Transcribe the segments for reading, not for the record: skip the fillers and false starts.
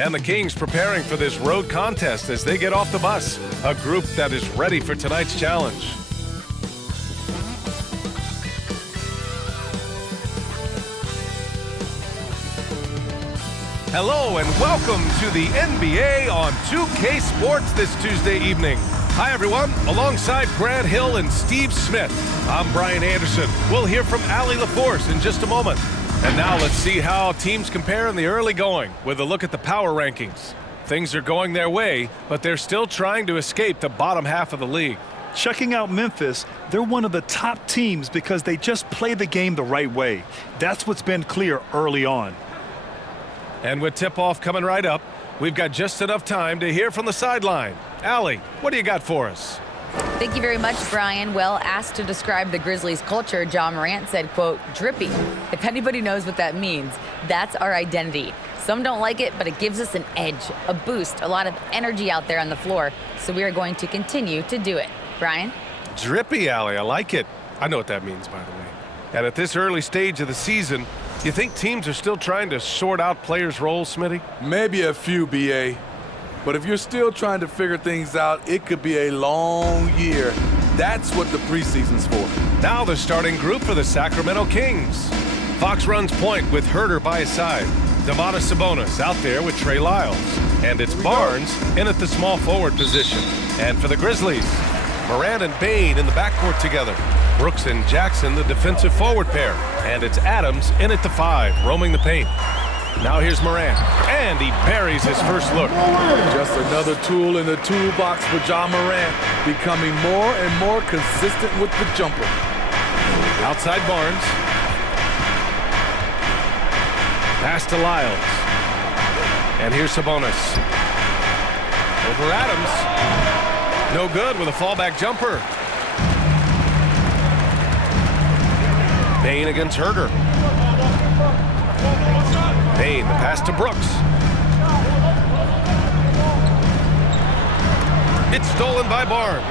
And the Kings preparing for this road contest as they get off the bus. A group that is ready for tonight's challenge. Hello and welcome to the NBA on 2K Sports this Tuesday evening. Hi everyone, alongside Grant Hill and Steve Smith, I'm Brian Anderson. We'll hear from Allie LaForce in just a moment. And now let's see how teams compare in the early going with a look at the power rankings. Things are going their way, but they're still trying to escape the bottom half of the league. Checking out Memphis, they're one of the top teams because they just play the game the right way. That's what's been clear early on. And with tip-off coming right up, we've got just enough time to hear from the sideline. Allie, what do you got for us? Thank you very much, Brian. Well, asked to describe the Grizzlies' culture, Ja Morant said, quote, drippy. If anybody knows what that means, that's our identity. Some don't like it, but it gives us an edge, a boost, a lot of energy out there on the floor. So we are going to continue to do it. Brian? Drippy, Allie. I like it. I know what that means, by the way. And at this early stage of the season, you think teams are still trying to sort out players' roles, Smitty? Maybe a few, B.A. But if you're still trying to figure things out, it could be a long year. That's what the preseason's for. Now the starting group for the Sacramento Kings. Fox runs point with Herter by his side. Domantas Sabonis out there with Trey Lyles. And it's Barnes in at the small forward position. And for the Grizzlies, Morant and Bane in the backcourt together. Brooks and Jackson, the defensive forward pair. And it's Adams in at the 5, roaming the paint. Now here's Morant, and he buries his first look. Just another tool in the toolbox for Ja Morant, becoming more and more consistent with the jumper. Outside Barnes. Pass to Lyles. And here's Sabonis. Over Adams. No good with a fallback jumper. Bane against Herter. Bane, the pass to Brooks. It's stolen by Barnes.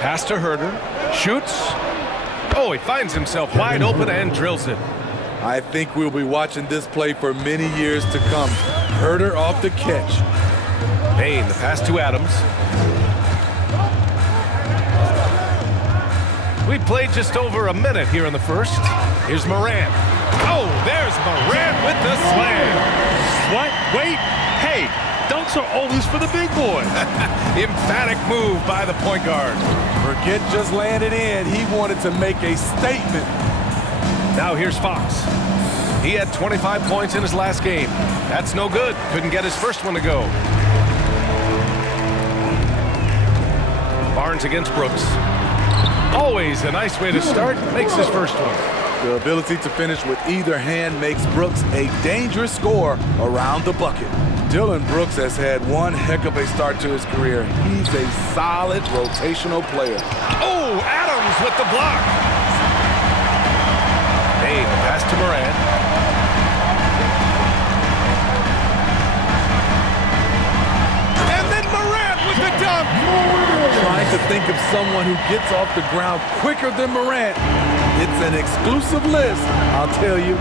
Pass to Herter. Shoots. Oh, he finds himself wide open and drills it. I think we'll be watching this play for many years to come. Herter off the catch. Bane, the pass to Adams. We played just over a minute here in the first. Here's Morant. Oh, there's Morant with the slam. What? Wait. Hey, dunks are always for the big boy. Emphatic move by the point guard. Forget just laying it in. He wanted to make a statement. Now here's Fox. He had 25 points in his last game. That's no good. Couldn't get his first one to go. Barnes against Brooks. Always a nice way to start. Makes his first one. The ability to finish with either hand makes Brooks a dangerous scorer around the bucket. Dillon Brooks has had one heck of a start to his career. He's a solid rotational player. Oh, Adams with the block. Bane, pass to Morant. And then Morant with the dunk. Trying to think of someone who gets off the ground quicker than Morant. It's an exclusive list, I'll tell you.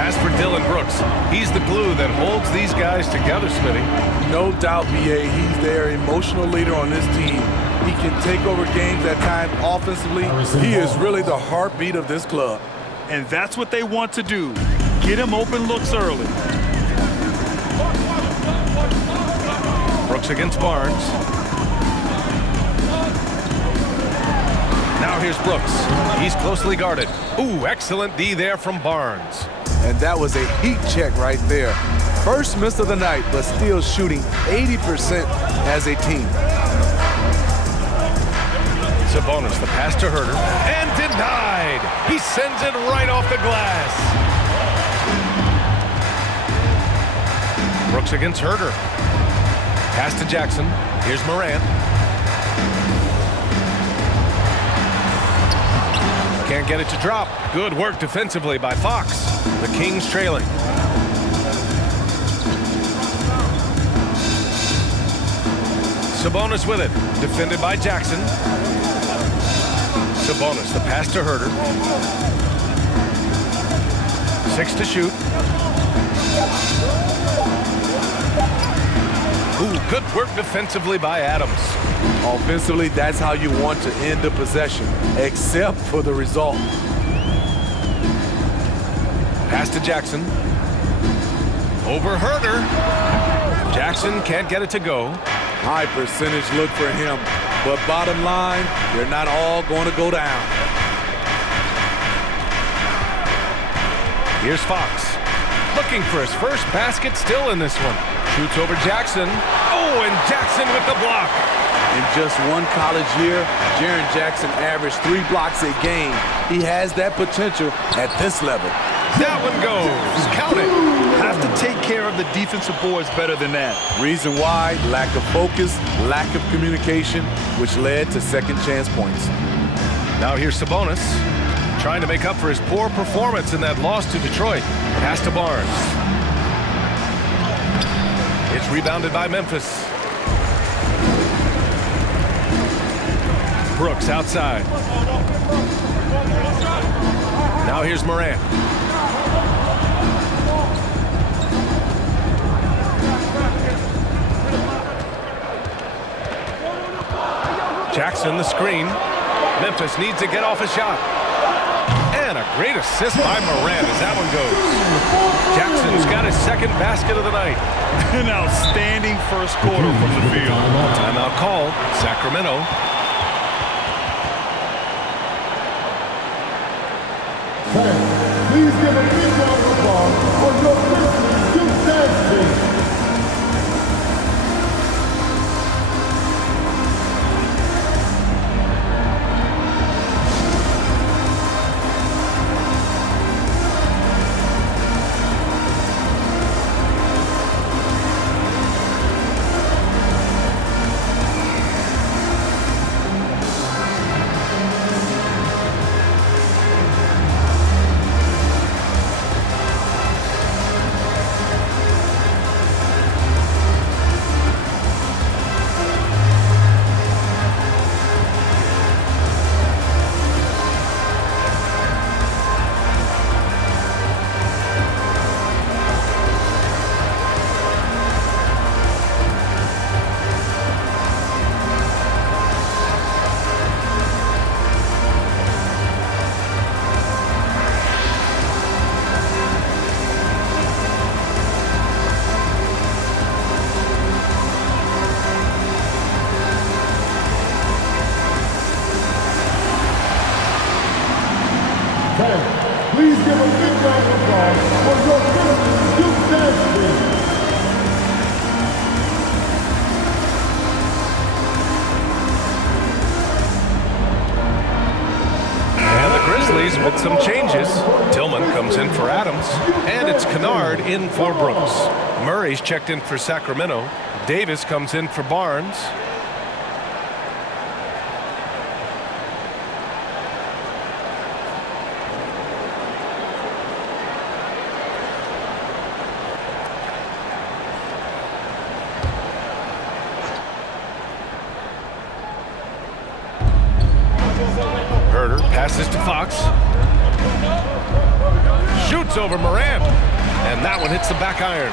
As for Dillon Brooks, he's the glue that holds these guys together, Smitty. No doubt, B.A., he's their emotional leader on this team. He can take over games at times offensively. He is really the heartbeat of this club. And that's what they want to do. Get him open looks early. Brooks against Barnes. Now here's Brooks. He's closely guarded. Ooh, excellent D there from Barnes. And that was a heat check right there. First miss of the night, but still shooting 80% as a team. Sabonis, the pass to Herter. And denied. He sends it right off the glass. Brooks against Herter. Pass to Jackson. Here's Morant. Can't get it to drop. Good work defensively by Fox. The Kings trailing. Sabonis with it. Defended by Jackson. Sabonis, the pass to Herter. 6 to shoot. Ooh, good work defensively by Adams. Offensively, that's how you want to end the possession, except for the result. Pass to Jackson. Over Herder. Jackson can't get it to go. High percentage look for him, but bottom line, they're not all going to go down. Here's Fox. Looking for his first basket, still in this one. Shoots over Jackson. Oh, and Jackson with the block. In just one college year, Jaren Jackson averaged 3 blocks a game. He has that potential at this level. That one goes. Count it. Have to take care of the defensive boards better than that. Reason why, lack of focus, lack of communication, which led to second chance points. Now here's Sabonis, trying to make up for his poor performance in that loss to Detroit. Pass to Barnes. It's rebounded by Memphis. Brooks outside. Now here's Morant. Jackson the screen. Memphis needs to get off a shot. And a great assist by Morant as that one goes. Jackson's got his second basket of the night. An outstanding first quarter from the field. Timeout called. Sacramento. Please give a big round of applause for your Grizzlies youth dance team. Please give a big round of applause for your Grizzlies youth dance team. And the Grizzlies with some changes. Tillman comes in for Adams. And it's Kennard in for Brooks. Murray's checked in for Sacramento. Davis comes in for Barnes. Herder passes to Fox. Shoots over Morant. And that one hits the back iron.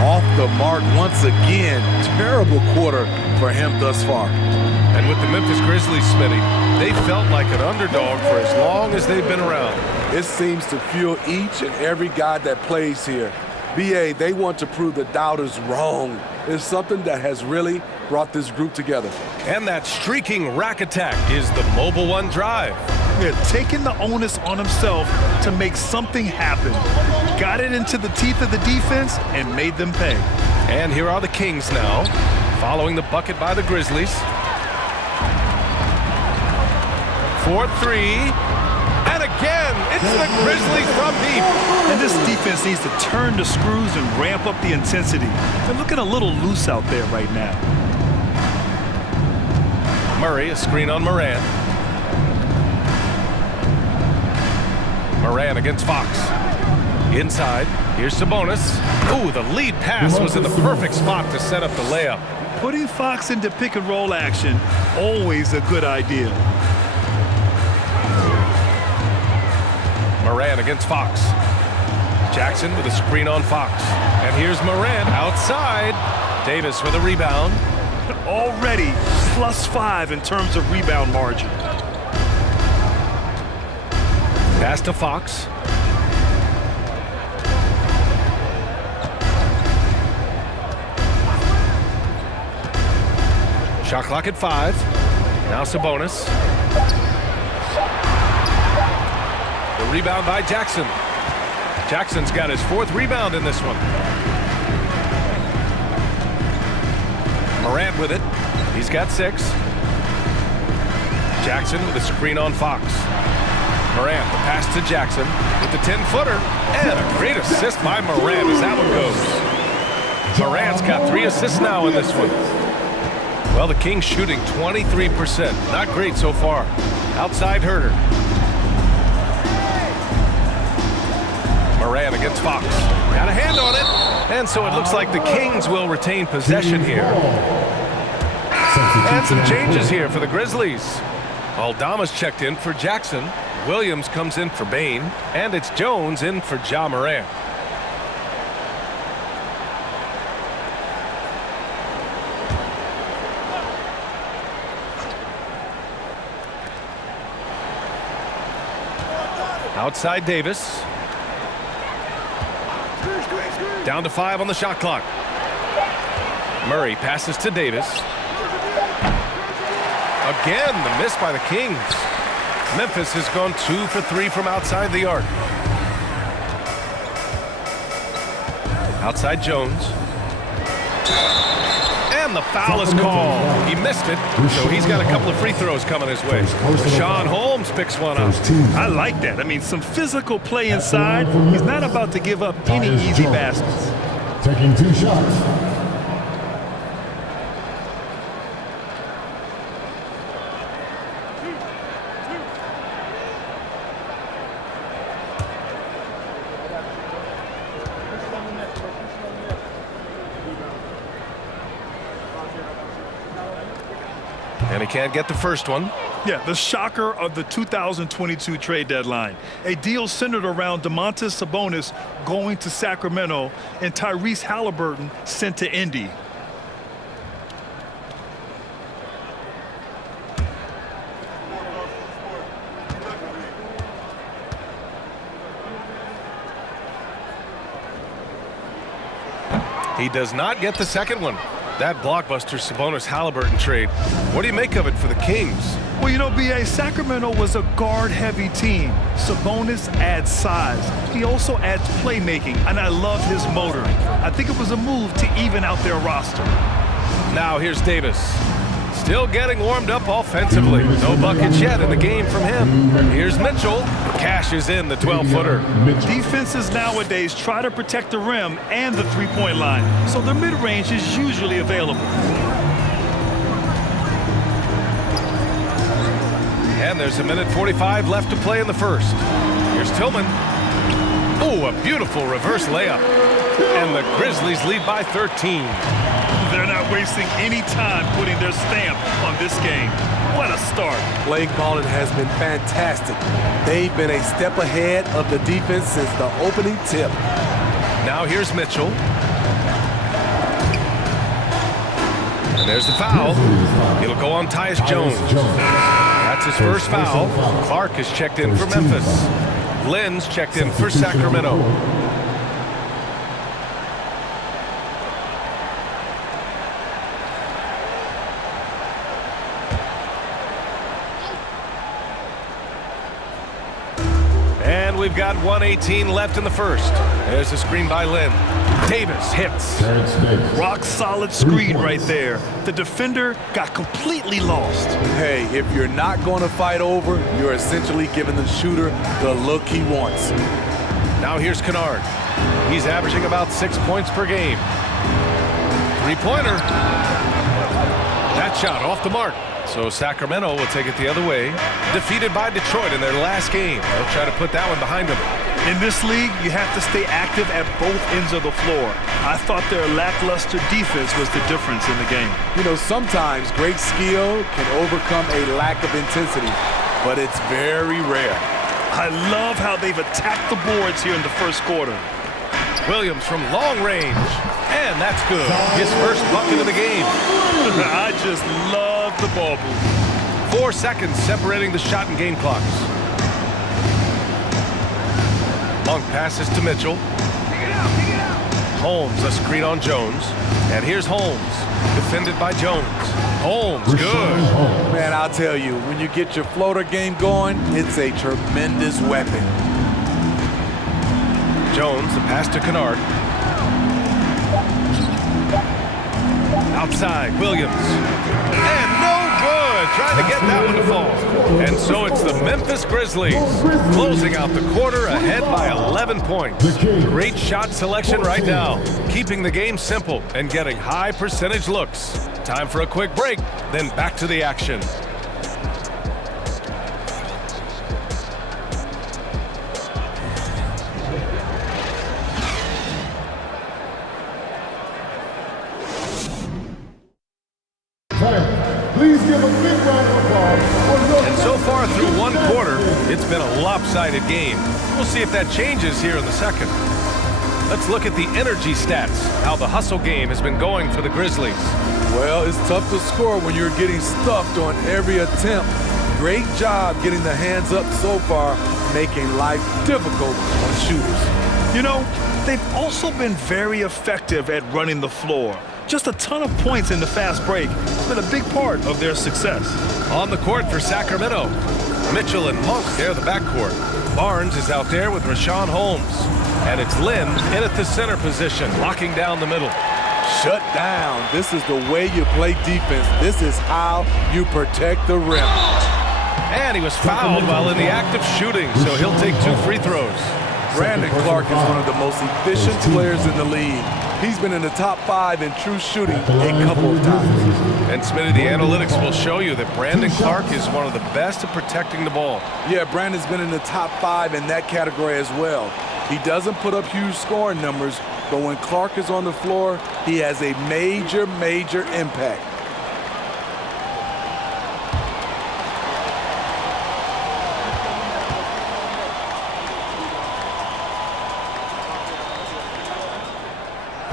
Off the mark once again. Terrible quarter for him thus far. And with the Memphis Grizzlies, Smitty, they felt like an underdog for as long as they've been around. It seems to fuel each and every guy that plays here. BA, they want to prove the doubters wrong. It's something that has really brought this group together. And that streaking rack attack is the Mobile One drive. Yeah, taking the onus on himself to make something happen. Got it into the teeth of the defense and made them pay. And here are the Kings now, following the bucket by the Grizzlies. 4-3. And again, it's the Grizzlies from deep. And this defense needs to turn the screws and ramp up the intensity. They're looking a little loose out there right now. Murray, a screen on Morant. Morant against Fox. Inside, here's Sabonis. Ooh, the lead pass was in the perfect spot to set up the layup. Putting Fox into pick and roll action, always a good idea. Morant against Fox. Jackson with a screen on Fox. And here's Morant outside. Davis with a rebound. Already +5 in terms of rebound margin. Pass to Fox. Shot clock at 5. Now Sabonis. The rebound by Jackson. Jackson's got his 4th rebound in this one. Morant with it. He's got 6. Jackson with a screen on Fox. Morant, the pass to Jackson with the 10-footer. And a great assist by Morant as that one goes. Morant's got 3 assists now in this one. Well, the Kings shooting 23%. Not great so far. Outside Herter. Morant against Fox. Got a hand on it. And so it looks like the Kings will retain possession here. And some changes here for the Grizzlies. Aldama's checked in for Jackson. Williams comes in for Bane. And it's Jones in for Ja Morant. Outside Davis. Down to 5 on the shot clock. Murray passes to Davis. Again, the miss by the Kings. Memphis has gone 2 for 3 from outside the arc. Outside Jones. And the foul is called. He missed it, so he's got a couple of free throws coming his way. Sean Holmes picks one up. I like that. I mean, some physical play inside. He's not about to give up any easy baskets. Taking 2 shots. And he can't get the first one. Yeah, the shocker of the 2022 trade deadline. A deal centered around Domantas Sabonis going to Sacramento and Tyrese Halliburton sent to Indy. He does not get the second one. That blockbuster Sabonis-Halliburton trade. What do you make of it for the Kings? Well, you know, B.A., Sacramento was a guard-heavy team. Sabonis adds size. He also adds playmaking, and I love his motor. I think it was a move to even out their roster. Now here's Davis. Still getting warmed up offensively. No buckets yet in the game from him. Here's Mitchell. Cashes in the 12-footer. Defenses nowadays try to protect the rim and the three-point line, so the mid-range is usually available. And there's 1:45 left to play in the first. Here's Tillman. Oh, a beautiful reverse layup. And the Grizzlies lead by 13. They're not wasting any time putting their stamp on this game. What a start. Play calling has been fantastic. They've been a step ahead of the defense since the opening tip. Now here's Mitchell. And there's the foul. It'll go on Tyus Jones. That's his first foul. Clark is checked in for Memphis. Lynn's checked in for Sacramento. And we've got 1:18 left in the first. There's a screen by Lynn. Davis hits. Rock solid screen right there. The defender got completely lost. Hey, if you're not going to fight over, you're essentially giving the shooter the look he wants. Now here's Kennard. He's averaging about 6 points per game. Three-pointer. That shot off the mark. So Sacramento will take it the other way. Defeated by Detroit in their last game. They'll try to put that one behind them. In this league, you have to stay active at both ends of the floor. I thought their lackluster defense was the difference in the game. You know, sometimes great skill can overcome a lack of intensity, but it's very rare. I love how they've attacked the boards here in the first quarter. Williams from long range. And that's good. His first bucket of the game. I just love the ball movement. 4 seconds separating the shot and game clocks. Monk passes to Mitchell. Holmes, a screen on Jones. And here's Holmes, defended by Jones. Holmes, good. Man, I'll tell you, when you get your floater game going, it's a tremendous weapon. Jones, the pass to Kennard. Outside, Williams. And no good. Trying to get that one to fall. And so it's the Memphis Grizzlies closing out the quarter ahead by 11 points. Great shot selection right now, keeping the game simple and getting high percentage looks. Time for a quick break, then back to the action. Please give a big round of applause for your... And so far through one quarter, it's been a lopsided game. We'll see if that changes here in the second. Let's look at the energy stats, how the hustle game has been going for the Grizzlies. Well, it's tough to score when you're getting stuffed on every attempt. Great job getting the hands up so far, making life difficult on shooters. You know, they've also been very effective at running the floor. Just a ton of points in the fast break has been a big part of their success. On the court for Sacramento, Mitchell and Monk, they're the backcourt. Barnes is out there with Rashawn Holmes. And it's Lynn in at the center position, locking down the middle. Shut down. This is the way you play defense. This is how you protect the rim. And he was fouled while in the act of shooting, so he'll take 2 free throws. Brandon Clark is one of the most efficient players in the league. He's been in the top 5 in true shooting a couple of times. And Smitty, the analytics will show you that Brandon Clark is one of the best at protecting the ball. Yeah, Brandon's been in the top 5 in that category as well. He doesn't put up huge scoring numbers, but when Clark is on the floor, he has a major, major impact.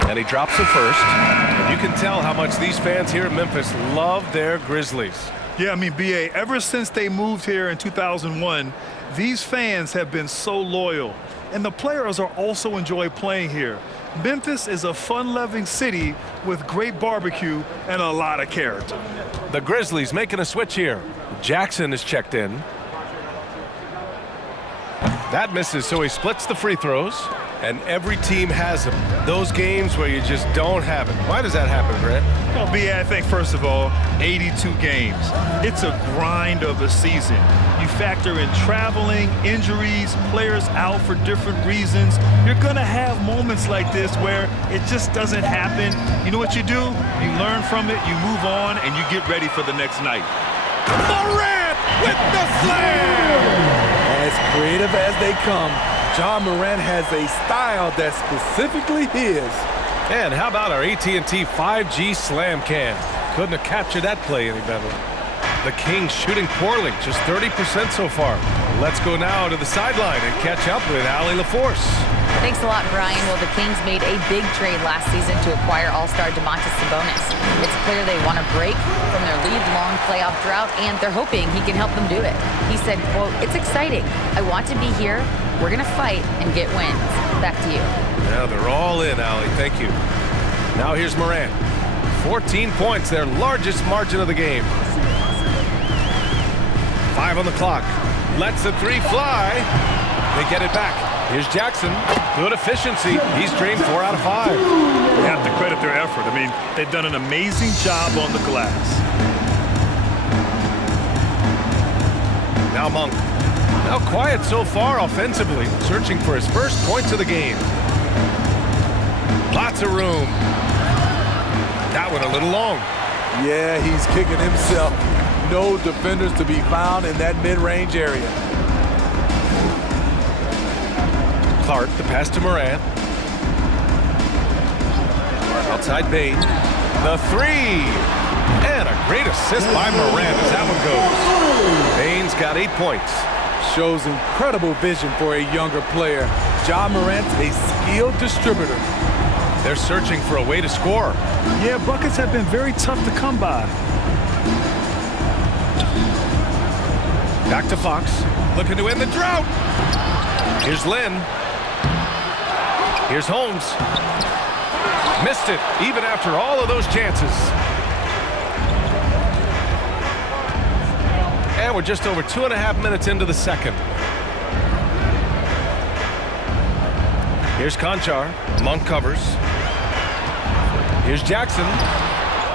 And he drops the first. And you can tell how much these fans here in Memphis love their Grizzlies. Yeah, I mean, B.A., ever since they moved here in 2001, these fans have been so loyal. And the players are also enjoy playing here. Memphis is a fun-loving city with great barbecue and a lot of character. The Grizzlies making a switch here. Jackson is checked in. That misses, so he splits the free throws. And every team has them. Those games where you just don't have it. Why does that happen, Grant? Well, B.A., I think, first of all, 82 games. It's a grind of a season. You factor in traveling, injuries, players out for different reasons. You're going to have moments like this where it just doesn't happen. You know what you do? You learn from it, you move on, and you get ready for the next night. Morant with the slam! As creative as they come, Ja Morant has a style that's specifically his. And how about our AT&T 5G slam cam? Couldn't have captured that play any better. The Kings shooting poorly, just 30% so far. Let's go now to the sideline and catch up with Allie LaForce. Thanks a lot, Brian. Well, the Kings made a big trade last season to acquire all-star Domantas Sabonis. It's clear they want to break from their league-long playoff drought, and they're hoping he can help them do it. He said, quote, "It's exciting. I want to be here. We're going to fight and get wins." Back to you. Now they're all in, Allie. Thank you. Now here's Morant. 14 points, their largest margin of the game. 5 on the clock. Lets the 3 fly. They get it back. Here's Jackson. Good efficiency. He's drained 4 out of 5. You have to credit their effort. I mean, they've done an amazing job on the glass. Now Monk. Now quiet so far offensively, searching for his first points of the game. Lots of room. That one a little long. Yeah, he's kicking himself. No defenders to be found in that mid-range area. Clark, the pass to Morant. Outside Bain. The 3. And a great assist by Morant as that one goes. Bain's got 8 points. Shows incredible vision for a younger player. Ja Morant's a skilled distributor. They're searching for a way to score. Yeah, buckets have been very tough to come by. Back to Fox, looking to end the drought. Here's Lynn. Here's Holmes. Missed it, even after all of those chances. And we're just over 2.5 minutes into the second. Here's Conchar. Monk covers. Here's Jackson.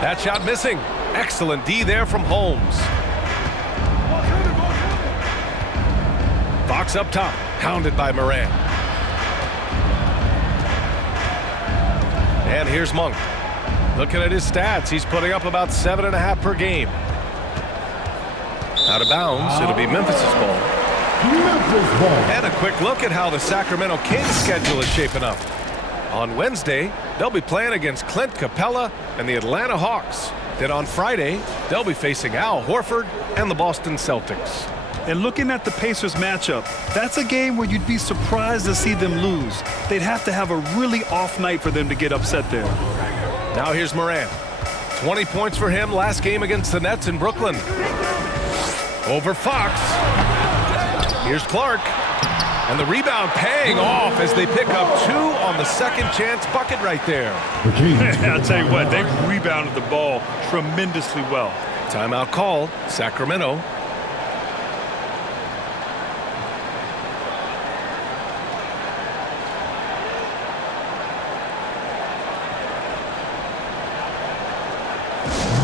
That shot missing. Excellent D there from Holmes. Fox up top, hounded by Morant. And here's Monk. Looking at his stats, he's putting up about 7.5 per game. Out of bounds, it'll be Memphis' ball. Memphis ball. And a quick look at how the Sacramento Kings schedule is shaping up. On Wednesday, they'll be playing against Clint Capella and the Atlanta Hawks. Then on Friday, they'll be facing Al Horford and the Boston Celtics. And looking at the Pacers matchup, that's a game where you'd be surprised to see them lose. They'd have to have a really off night for them to get upset there. Now here's Morant. 20 points for him last game against the Nets in Brooklyn. Over Fox. Here's Clark. And the rebound paying off as they pick up 2 on the second chance bucket right there. I'll tell you what, they rebounded the ball tremendously well. Timeout called, Sacramento.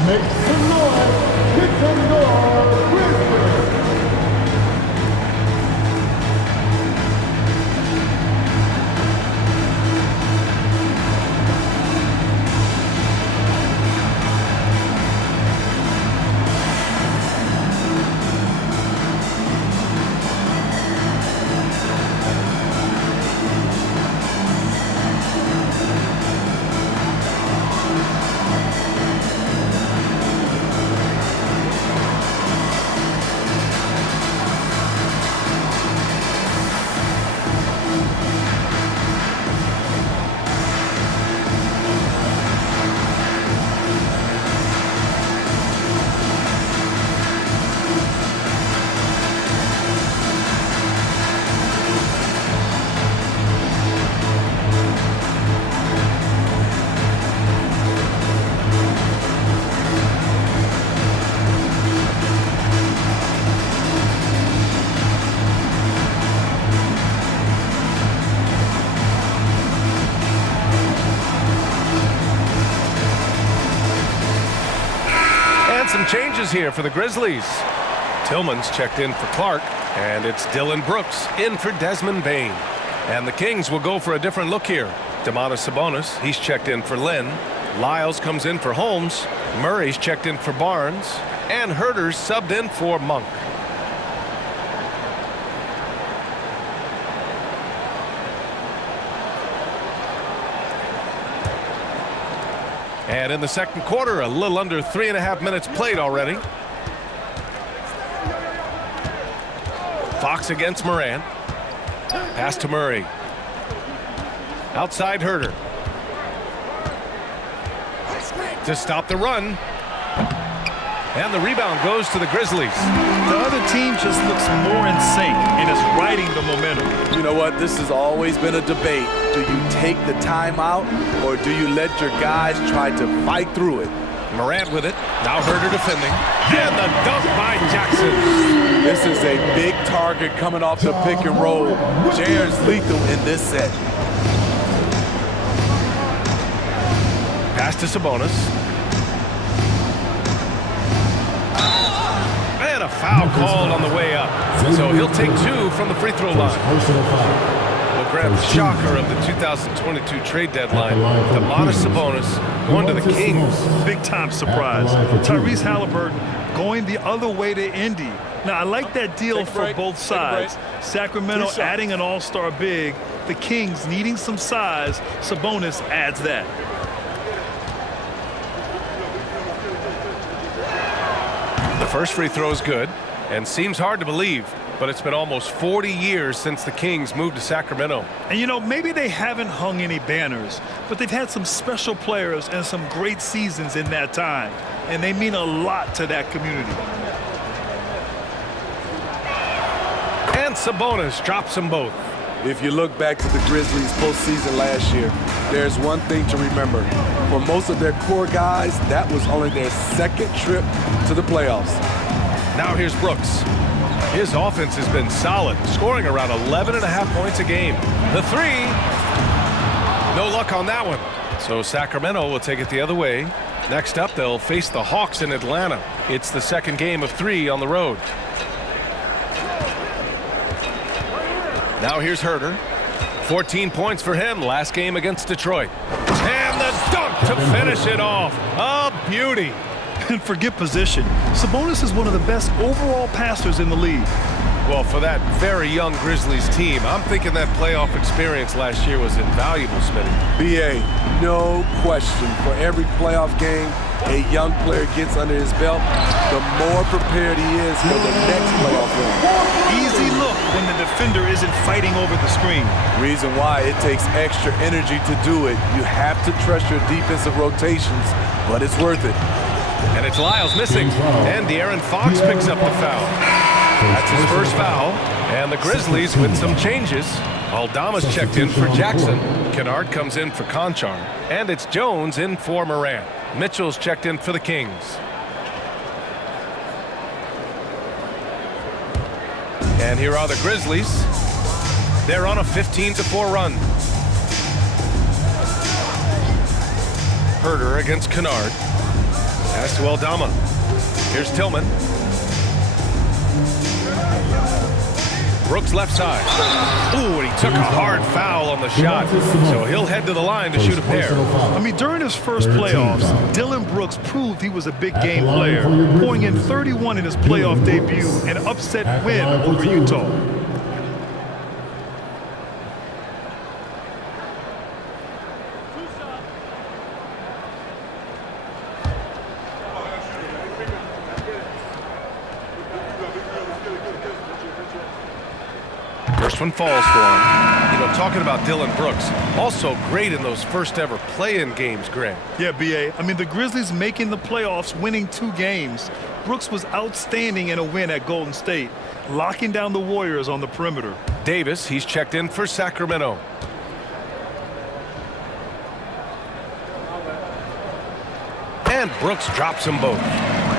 Make some noise. Get some noise. Grizzlies. Some changes here for the Grizzlies. Tillman's checked in for Clark, and it's Dylan Brooks in for Desmond Bane. And the Kings will go for a different look here. Domantas Sabonis, he's checked in for Lynn. Lyles comes in for Holmes. Murray's checked in for Barnes. And Herter's subbed in for Monk. And in the second quarter, a little under 3.5 minutes played already. Fox against Morant. Pass to Murray. Outside Herter. To stop the run. And the rebound goes to the Grizzlies. The other team just looks more in sync and is riding the momentum. You know what? This has always been a debate. Do you take the timeout or do you let your guys try to fight through it? Morant with it. Now Herter defending. And the dunk by Jackson. This is a big target coming off the pick and roll. Jaren's lethal in this set. Pass to Sabonis. And a foul called on the way up. So he'll take 2 from the free throw line. We'll grab the shocker of the 2022 trade deadline. Domantas Sabonis going to the Kings. Big time surprise. Tyrese Halliburton going the other way to Indy. Now, I like that deal for both sides. Sacramento adding an all-star big. The Kings needing some size. Sabonis adds that. The first free throw is good. And seems hard to believe, but it's been almost 40 years since the Kings moved to Sacramento. And you know, maybe they haven't hung any banners, but they've had some special players and some great seasons in that time. And they mean a lot to that community. And Sabonis drops them both. If you look back to the Grizzlies postseason last year, there's one thing to remember. For most of their core guys, that was only their second trip to the playoffs. Now here's Brooks. His offense has been solid, scoring around 11.5 points a game. The three, no luck on that one. So Sacramento will take it the other way. Next up, they'll face the Hawks in Atlanta. It's the second game of 3 on the road. Now here's Herter. 14 points for him last game against Detroit. And the dunk to finish it off. A beauty. And forget position. Sabonis is one of the best overall passers in the league. Well, for that very young Grizzlies team, I'm thinking that playoff experience last year was invaluable, Smitty. BA, no question. For every playoff game a young player gets under his belt, the more prepared he is for the next playoff run. Easy look when the defender isn't fighting over the screen. Reason why it takes extra energy to do it. You have to trust your defensive rotations, but it's worth it. And it's Lyles missing, and De'Aaron Fox picks up the foul. That's his first foul, and the Grizzlies with some changes. Aldama's checked in for Jackson. Kennard comes in for Conchar, and it's Jones in for Morant. Mitchell's checked in for the Kings. And here are the Grizzlies. They're on a 15-4 run. Herter against Kennard. Pass to Aldama. Here's Tillman. Brooks left side. Ooh, and he took a hard foul on the shot. So he'll head to the line to shoot a pair. I mean, during his first playoffs, Dillon Brooks proved he was a big game player, pouring in 31 in his playoff debut, an upset win over Utah. First one falls for him. You know, talking about Dillon Brooks, also great in those first ever play-in games, Greg. Yeah, B.A. I mean, the Grizzlies making the playoffs, winning 2 games. Brooks was outstanding in a win at Golden State, locking down the Warriors on the perimeter. Davis, he's checked in for Sacramento. And Brooks drops them both.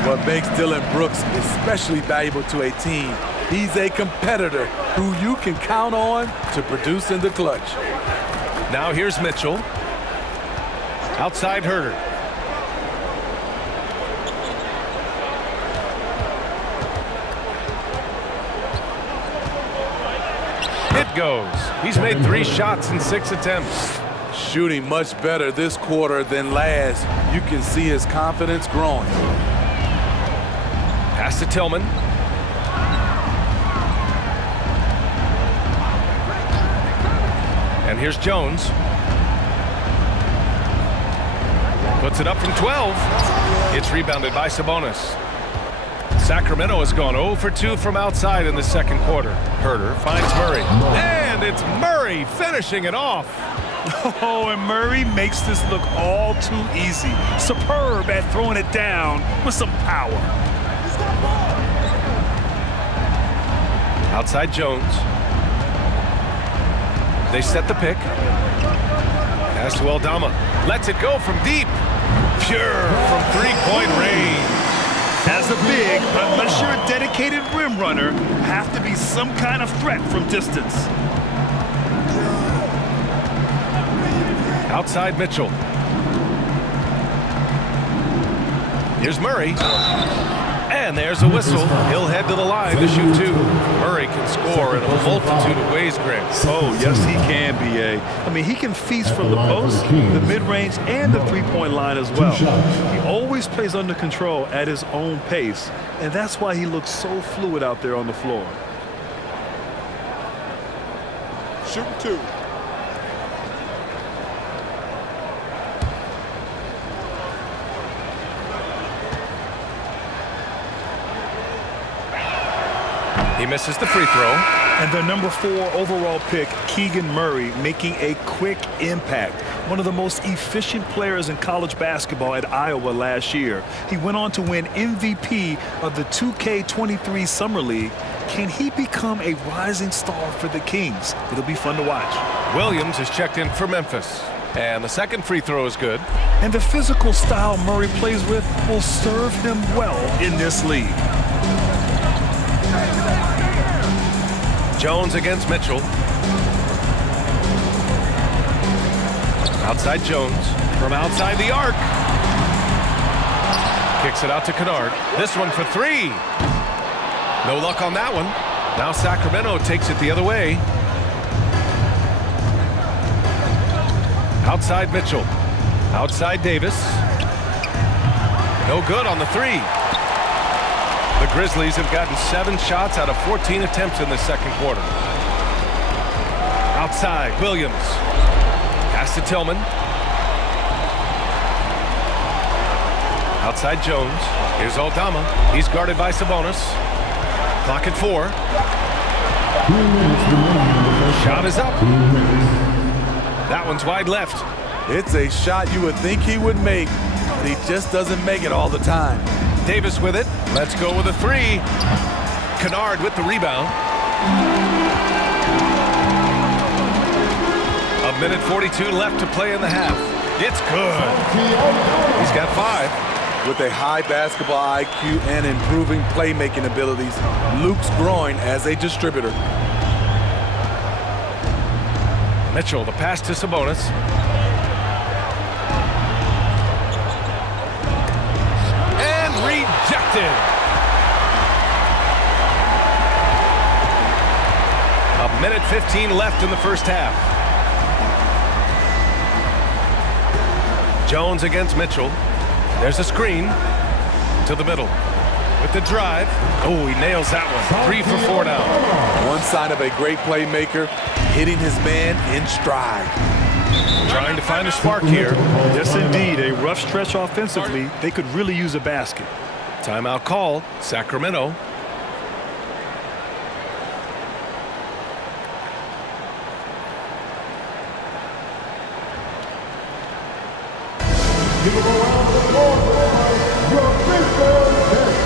What makes Dillon Brooks especially valuable to a team, he's a competitor who you can count on to produce in the clutch. Now here's Mitchell. Outside Herter. It goes. He's made 3 shots in 6 attempts. Shooting much better this quarter than last. You can see his confidence growing. Pass to Tillman. And here's Jones. Puts it up from 12. It's rebounded by Sabonis. Sacramento has gone 0 for 2 from outside in the second quarter. Herter finds Murray. And it's Murray finishing it off. Oh, and Murray makes this look all too easy. Superb at throwing it down with some power. Outside Jones. They set the pick. Pass to Aldama. Lets it go from deep. Pure from 3-point range. As a big, unless you're a dedicated rim runner, have to be some kind of threat from distance. Outside Mitchell. Here's Murray. And there's a whistle. He'll head to the line to shoot 2. Murray can score in a multitude of ways, Grant. Oh, yes, he can, B.A. I mean, he can feast from the post, the mid-range, and the 3-point line as well. He always plays under control at his own pace, and that's why he looks so fluid out there on the floor. Shoot 2. misses the free throw. And the number 4 overall pick, Keegan Murray, making a quick impact. One of the most efficient players in college basketball at Iowa last year. He went on to win MVP of the 2K23 Summer League. Can he become a rising star for the Kings? It'll be fun to watch. Williams is checked in for Memphis. And the second free throw is good. And the physical style Murray plays with will serve him well in this league. Jones against Mitchell. Outside Jones from outside the arc. Kicks it out to Kennard. This one for 3. No luck on that one. Now Sacramento takes it the other way. Outside Mitchell. Outside Davis. No good on the 3. The Grizzlies have gotten 7 shots out of 14 attempts in the second quarter. Outside, Williams. Pass to Tillman. Outside Jones. Here's Aldama. He's guarded by Sabonis. Clock at 4. Shot is up. That one's wide left. It's a shot you would think he would make, but he just doesn't make it all the time. Davis with it. Let's go with a 3. Kennard with the rebound. A minute 42 left to play in the half. It's good. He's got 5. With a high basketball IQ and improving playmaking abilities, Luke's growing as a distributor. Mitchell, the pass to Sabonis. And rejected. A minute 15 left in the first half. Jones against Mitchell. There's a screen to the middle with the drive. Oh, he nails that one. 3 for 4 now. One sign of a great playmaker, hitting his man in stride. Trying to find a spark here. Yes, indeed. A rough stretch offensively. They could really use a basket. Timeout called. Sacramento. Give him a round of applause for your Memphis Grizzlies.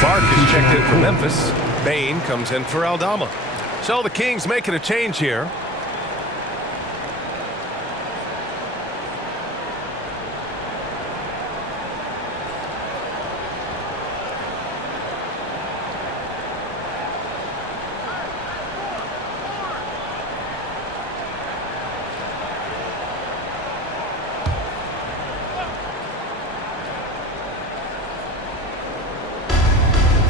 Clark is checked in for Memphis. Bain comes in for Aldama. So the Kings making a change here.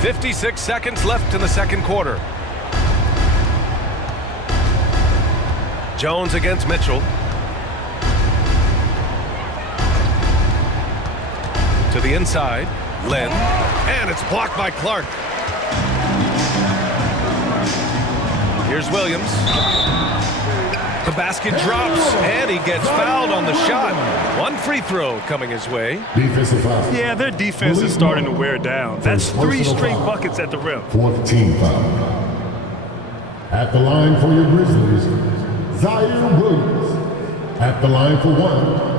.56 seconds left in the second quarter. Jones against Mitchell. To the inside. Lynn. And it's blocked by Clark. Here's Williams. The basket drops, and he gets fouled on the shot. One free throw coming his way. Defensive foul. Yeah, their defense is starting to wear down. That's 3 straight buckets at the rim. 4th team foul. At the line for your Grizzlies, Zaire Williams at the line for one.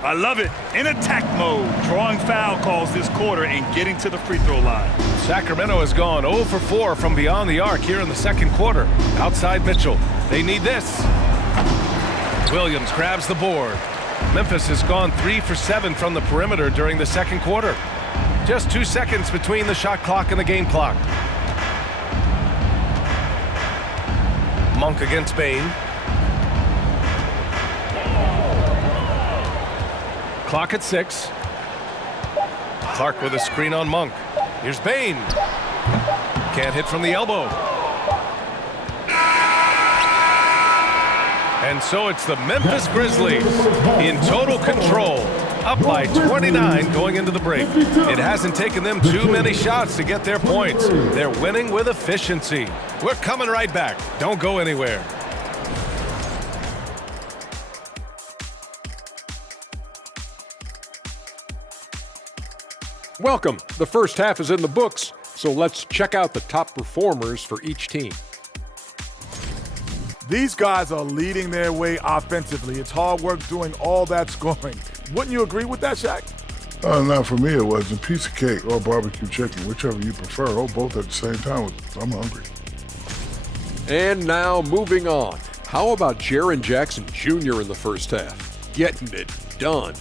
I love it. In attack mode, drawing foul calls this quarter and getting to the free throw line. Sacramento has gone 0 for 4 from beyond the arc here in the second quarter. Outside Mitchell. They need this. Williams grabs the board. Memphis has gone 3 for 7 from the perimeter during the second quarter. Just 2 seconds between the shot clock and the game clock. Monk against Bain. Clock at 6. Clark with a screen on Monk. Here's Bain. Can't hit from the elbow. And so it's the Memphis Grizzlies in total control, up by 29 going into the break. It hasn't taken them too many shots to get their points. They're winning with efficiency. We're coming right back. Don't go anywhere. Welcome. The first half is in the books, so let's check out the top performers for each team. These guys are leading their way offensively. It's hard work doing all that scoring. Wouldn't you agree with that, Shaq? Not for me, it wasn't. Piece of cake or barbecue chicken, whichever you prefer. Oh, both at the same time. I'm hungry. And now moving on. How about Jaren Jackson Jr. in the first half? Getting it done.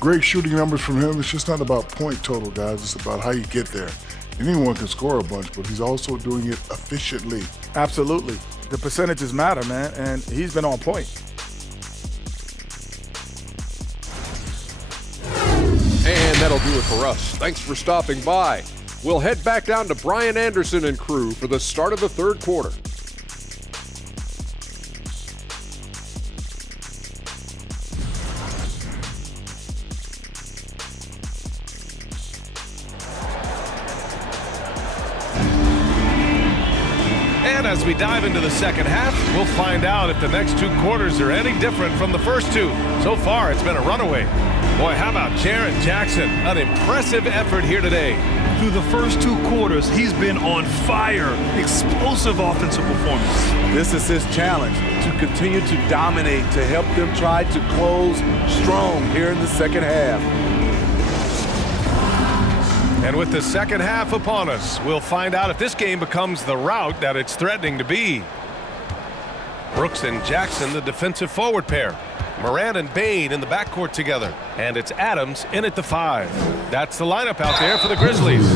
Great shooting numbers from him. It's just not about point total, guys. It's about how you get there. Anyone can score a bunch, but he's also doing it efficiently. Absolutely. The percentages matter, man, and he's been on point. And that'll do it for us. Thanks for stopping by. We'll head back down to Brian Anderson and crew for the start of the third quarter. And as we dive into the second half, we'll find out if the next 2 quarters are any different from the first 2. So far, it's been a runaway. Boy, how about Jaren Jackson? An impressive effort here today. Through the first 2 quarters, he's been on fire. Explosive offensive performance. This is his challenge, to continue to dominate, to help them try to close strong here in the second half. And with the second half upon us, we'll find out if this game becomes the rout that it's threatening to be. Brooks and Jackson, the defensive forward pair. Morant and Bain in the backcourt together. And it's Adams in at the 5. That's the lineup out there for the Grizzlies.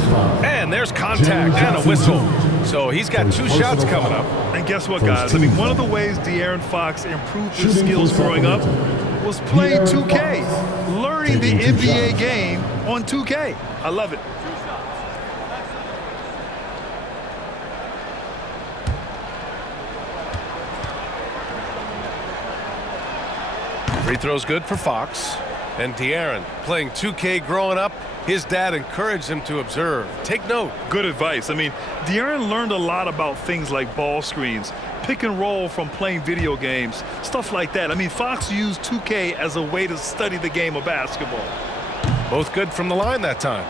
And there's contact and a whistle. So he's got 2 shots coming up. And guess what, guys? I mean, one of the ways De'Aaron Fox improved his skills growing up was playing 2K, learning the NBA game on 2K. I love it. Free throw's good for Fox. And De'Aaron, playing 2K growing up, his dad encouraged him to observe. Take note. Good advice. I mean, De'Aaron learned a lot about things like ball screens, pick and roll from playing video games, stuff like that. I mean, Fox used 2K as a way to study the game of basketball. Both good from the line that time.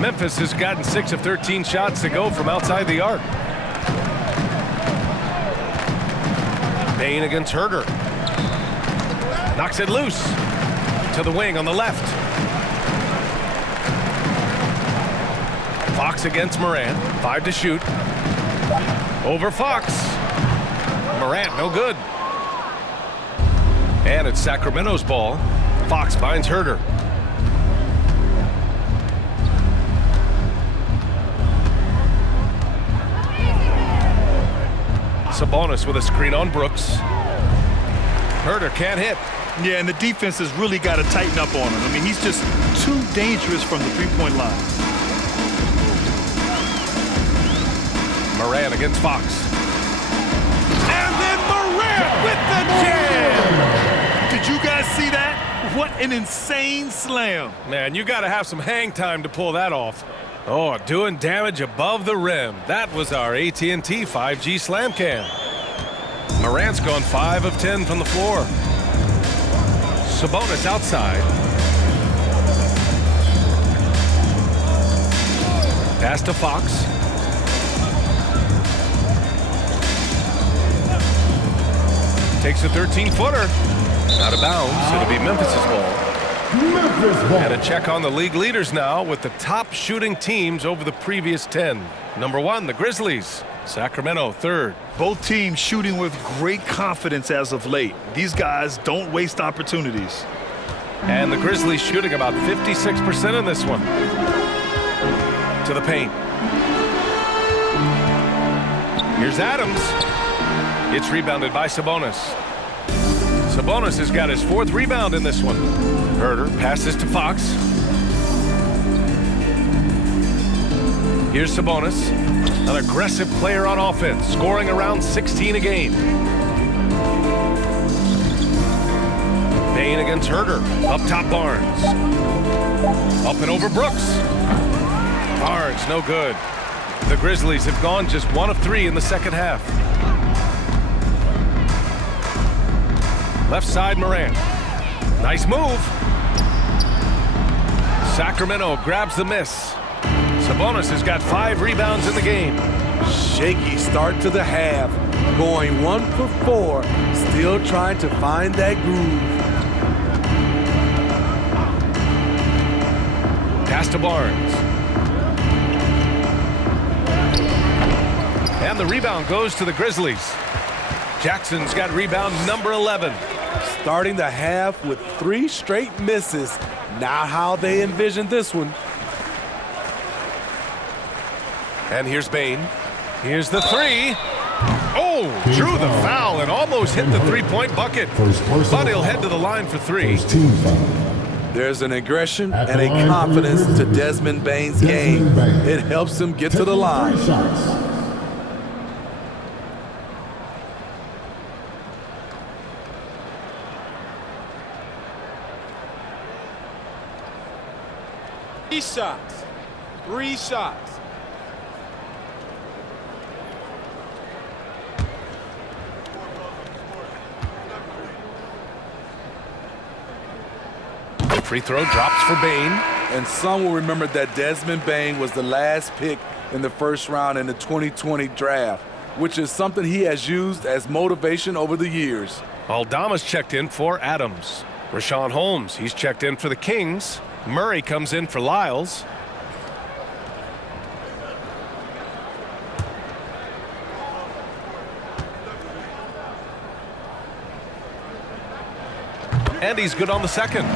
Memphis has gotten 6 of 13 shots to go from outside the arc. Bain against Herder. Knocks it loose. To the wing on the left. Fox against Morant. 5 to shoot. Over Fox. Morant, no good. And it's Sacramento's ball. Fox finds Herder. Sabonis with a screen on Brooks. Herder can't hit. Yeah, and the defense has really got to tighten up on him. I mean, he's just too dangerous from the three-point line. Morant against Fox. And then Morant with the jam! Did you guys see that? What an insane slam. Man, you got to have some hang time to pull that off. Oh, doing damage above the rim. That was our AT&T 5G slam cam. Morant's gone 5 of 10 from the floor. Sabonis outside. Pass to Fox. Takes a 13-footer. Out of bounds. It'll be Memphis's ball. And a check on the league leaders now with the top shooting teams over the previous 10. Number 1, the Grizzlies. Sacramento, 3rd. Both teams shooting with great confidence as of late. These guys don't waste opportunities. And the Grizzlies shooting about 56% in this one. To the paint. Here's Adams. It's rebounded by Sabonis. Sabonis has got his 4th rebound in this one. Herder passes to Fox. Here's Sabonis, an aggressive player on offense, scoring around 16 a game. Bane against Herder. Up top Barnes. Up and over Brooks. Barnes, no good. The Grizzlies have gone just 1 of 3 in the second half. Left side Morant. Nice move. Sacramento grabs the miss. Sabonis has got 5 rebounds in the game. Shaky start to the half. Going 1 for 4. Still trying to find that groove. Pass to Barnes. And the rebound goes to the Grizzlies. Jackson's got rebound number 11. Starting the half with 3 straight misses. Not how they envisioned this one. And here's Bane. Here's the 3. Oh, drew the foul and almost hit the 3-point bucket. But he'll head to the line for 3. There's an aggression and a confidence to Desmond Bane's game. It helps him get to the line. Three shots. The free throw drops for Bane. And some will remember that Desmond Bane was the last pick in the first round in the 2020 draft, which is something he has used as motivation over the years. Aldama's checked in for Adams. Rashawn Holmes, he's checked in for the Kings. Murray comes in for Lyles. And he's good on the second.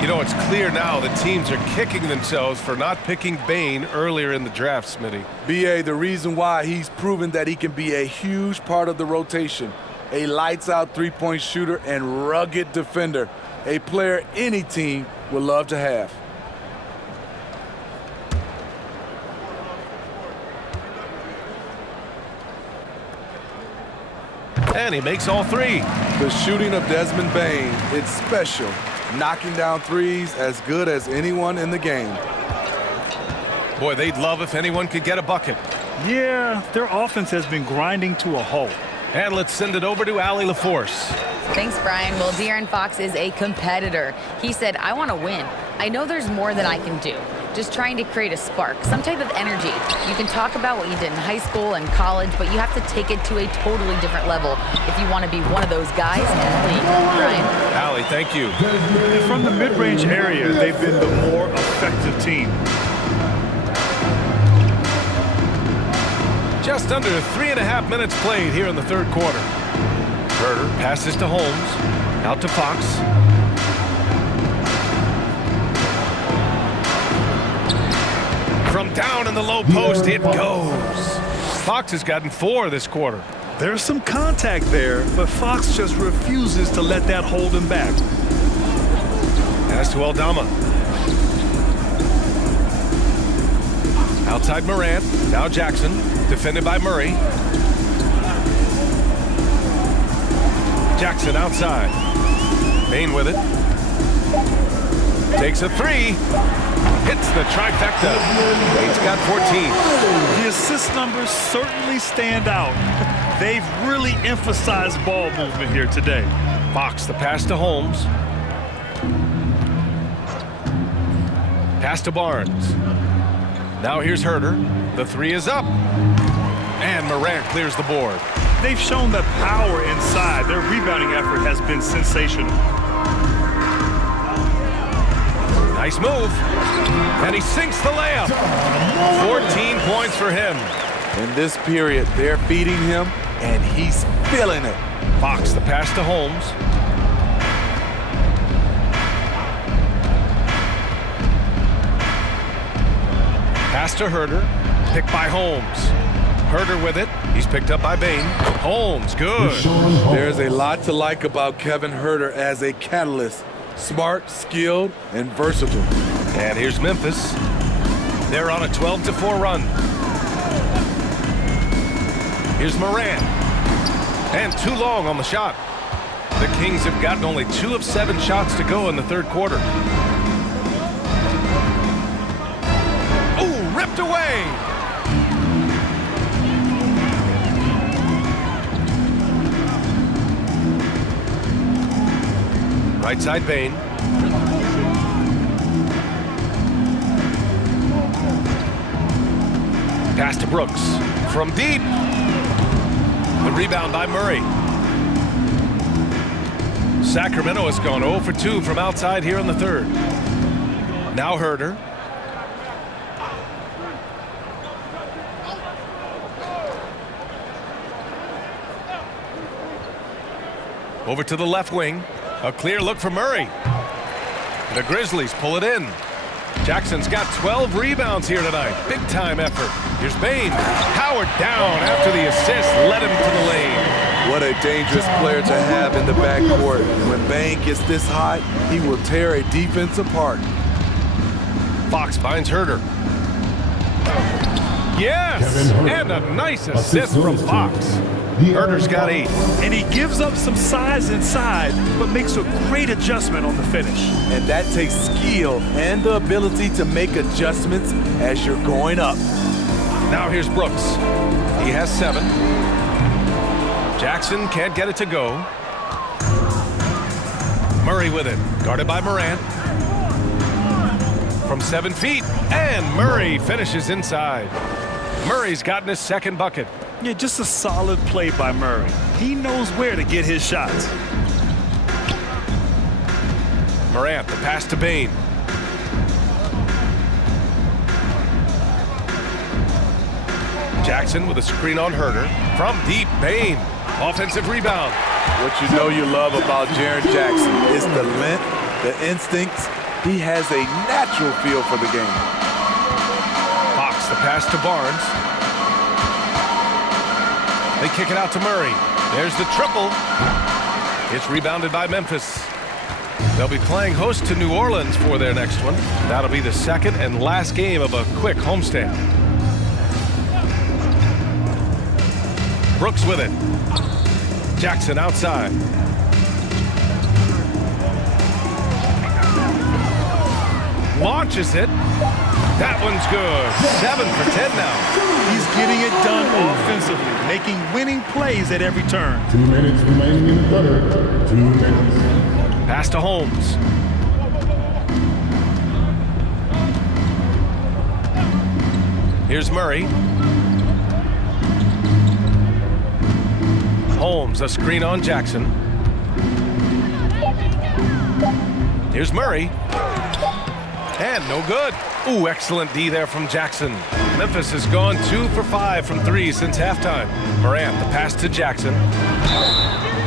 You know, it's clear now that teams are kicking themselves for not picking Bane earlier in the draft, Smitty. B.A., the reason why he's proven that he can be a huge part of the rotation. A lights-out three-point shooter and rugged defender. A player any team would love to have. And he makes all 3. The shooting of Desmond Bane, it's special. Knocking down threes as good as anyone in the game. Boy, they'd love if anyone could get a bucket. Yeah, their offense has been grinding to a halt. And let's send it over to Allie LaForce. Thanks, Brian. Well, De'Aaron Fox is a competitor. He said, I want to win. I know there's more that I can do. Just trying to create a spark, some type of energy. You can talk about what you did in high school and college, but you have to take it to a totally different level if you want to be one of those guys in the league. Brian. Allie, thank you. And from the mid-range area, they've been the more effective team. Just under 3.5 minutes played here in the third quarter. Herder passes to Holmes, out to Fox. From down in the low post, it goes. Fox has gotten 4 this quarter. There's some contact there, but Fox just refuses to let that hold him back. Pass to Aldama. Outside Morant, now Jackson, defended by Murray. Jackson outside. Bane with it. Takes a 3. Hits the trifecta. Bane's got 14. The assist numbers certainly stand out. They've really emphasized ball movement here today. Fox, the pass to Holmes. Pass to Barnes. Now here's Herder. The three is up. And Morant clears the board. They've shown the power inside. Their rebounding effort has been sensational. Nice move. And he sinks the layup. 14 points for him. In this period, they're feeding him, and he's feeling it. Fox, the pass to Holmes. Pass to Herder. Picked by Holmes. Herder with it. He's picked up by Bane. Holmes, good. There's a lot to like about Kevin Herder as a catalyst. Smart, skilled, and versatile. And here's Memphis. They're on a 12-4 run. Here's Morant. And too long on the shot. The Kings have gotten only 2 of 7 shots to go in the third quarter. Ooh, ripped away. Right side Bane. Pass to Brooks. From deep. The rebound by Murray. Sacramento has gone 0 for 2 from outside here in the third. Now Herder. Over to the left wing. A clear look for Murray. The Grizzlies pull it in. Jackson's got 12 rebounds here tonight. Big time effort. Here's Bane. Howard down after the assist led him to the lane. What a dangerous player to have in the backcourt. When Bane gets this hot, he will tear a defense apart. Fox finds Herder. Yes! And a nice assist from Fox. Herder's got 8. And he gives up some size inside, but makes a great adjustment on the finish. And that takes skill and the ability to make adjustments as you're going up. Now here's Brooks. He has 7. Jackson can't get it to go. Murray with it, guarded by Morant. From 7 feet, and Murray finishes inside. Murray's gotten his second bucket. Yeah, just a solid play by Murray. He knows where to get his shots. Morant, the pass to Bane. Jackson with a screen on Herder. From deep, Bane. Offensive rebound. What you know you love about Jaren Jackson is the length, the instincts. He has a natural feel for the game. Fox, the pass to Barnes. They kick it out to Murray. There's the triple. It's rebounded by Memphis. They'll be playing host to New Orleans for their next one. That'll be the second and last game of a quick homestand. Brooks with it. Jackson outside. Launches it. That one's good. 7 for 10 now. He's getting it done offensively, making winning plays at every turn. 2 minutes remaining in the third. 2 minutes. Pass to Holmes. Here's Murray. Holmes, a screen on Jackson. Here's Murray. And no good. Ooh, excellent D there from Jackson. Memphis has gone 2 for 5 from 3 since halftime. Morant, the pass to Jackson.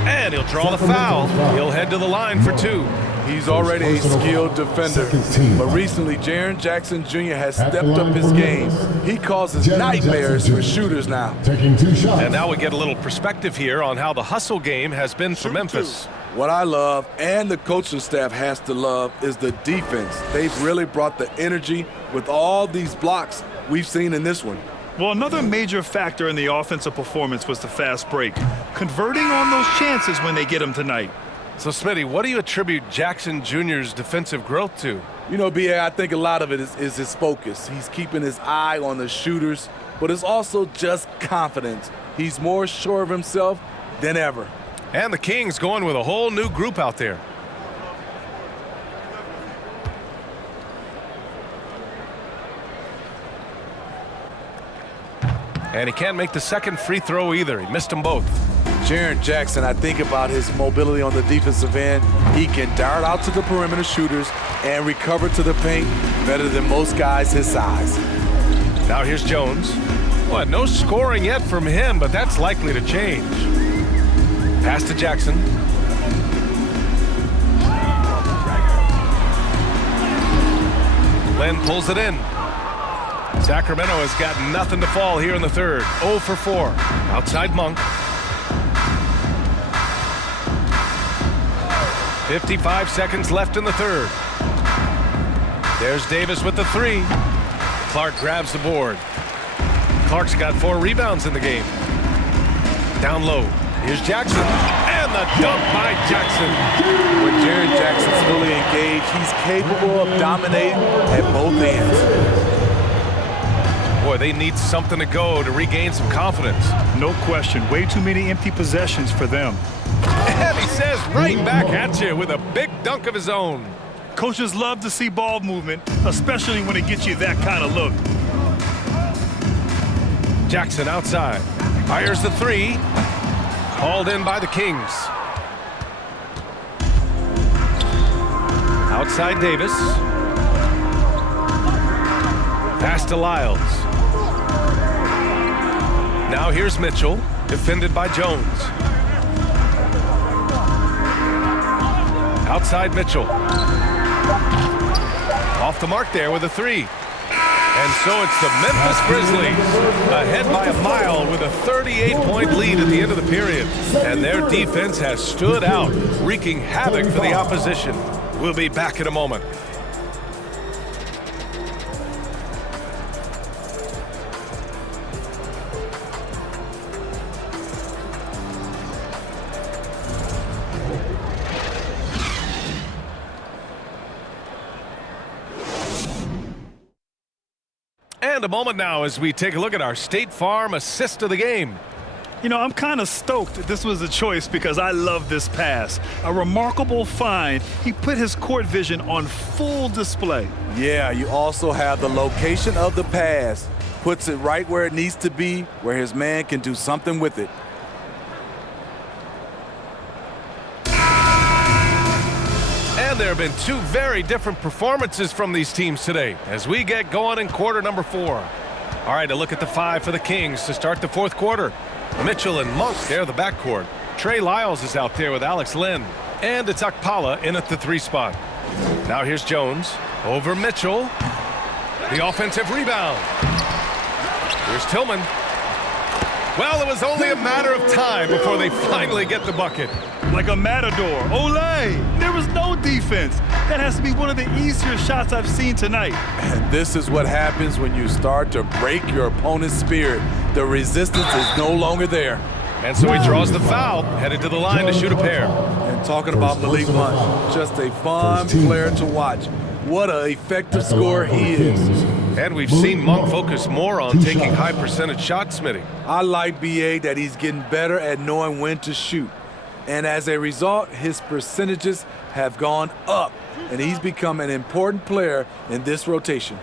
And he'll draw the foul. He'll head to the line for 2. He's already a skilled defender, but recently Jaren Jackson Jr. has stepped up his game. He causes nightmares for shooters now. Taking 2 shots. And now we get a little perspective here on how the hustle game has been for Memphis. What I love, and the coaching staff has to love, is the defense. They've really brought the energy with all these blocks we've seen in this one. Well, another major factor in the offensive performance was the fast break, converting on those chances when they get them tonight. So, Smitty, what do you attribute Jackson Jr.'s defensive growth to? You know, B.A., I think a lot of it is his focus. He's keeping his eye on the shooters, but it's also just confidence. He's more sure of himself than ever. And the Kings going with a whole new group out there. And he can't make the second free throw either. He missed them both. Jaren Jackson, I think about his mobility on the defensive end. He can dart out to the perimeter shooters and recover to the paint better than most guys his size. Now here's Jones. Well, no scoring yet from him, but that's likely to change. Pass to Jackson. Len pulls it in. Sacramento has got nothing to fall here in the third. 0 for 4. Outside Monk. 55 seconds left in the third. There's Davis with the 3. Clark grabs the board. Clark's got 4 rebounds in the game. Down low. Here's Jackson. And the dunk by Jackson. When Jaren Jackson's fully engaged, he's capable of dominating at both ends. Boy, they need something to go to regain some confidence. No question. Way too many empty possessions for them. And he says right back at you with a big dunk of his own. Coaches love to see ball movement, especially when it gets you that kind of look. Jackson outside. Fires the 3. Hauled in by the Kings. Outside Davis. Pass to Lyles. Now here's Mitchell, defended by Jones. Outside Mitchell. Off the mark there with a 3. And so it's the Memphis Grizzlies ahead by a mile with a 38-point lead at the end of the period. And their defense has stood out, wreaking havoc for the opposition. We'll be back in a moment. And a moment now as we take a look at our State Farm assist of the game. You know, I'm kind of stoked this was a choice because I love this pass. A remarkable find. He put his court vision on full display. Yeah, you also have the location of the pass. Puts it right where it needs to be, where his man can do something with it. And there have been 2 very different performances from these teams today as we get going in quarter number 4. All right, a look at the 5 for the Kings to start the 4th quarter. Mitchell and Monk, they're the backcourt. Trey Lyles is out there with Alex Len. And it's Akpala in at the 3 spot. Now here's Jones over Mitchell. The offensive rebound. Here's Tillman. Well, it was only a matter of time before they finally get the bucket. Like a matador. Olé! There was no defense. That has to be one of the easier shots I've seen tonight. And this is what happens when you start to break your opponent's spirit. The resistance is no longer there. And so he draws the foul, headed to the line to shoot a pair. And talking about Malik Monk, just a fun player to watch. What an effective scorer he is. And we've seen Monk focus more on taking high percentage shots, Smitty. I like B.A. that he's getting better at knowing when to shoot. And as a result, his percentages have gone up, and he's become an important player in this rotation.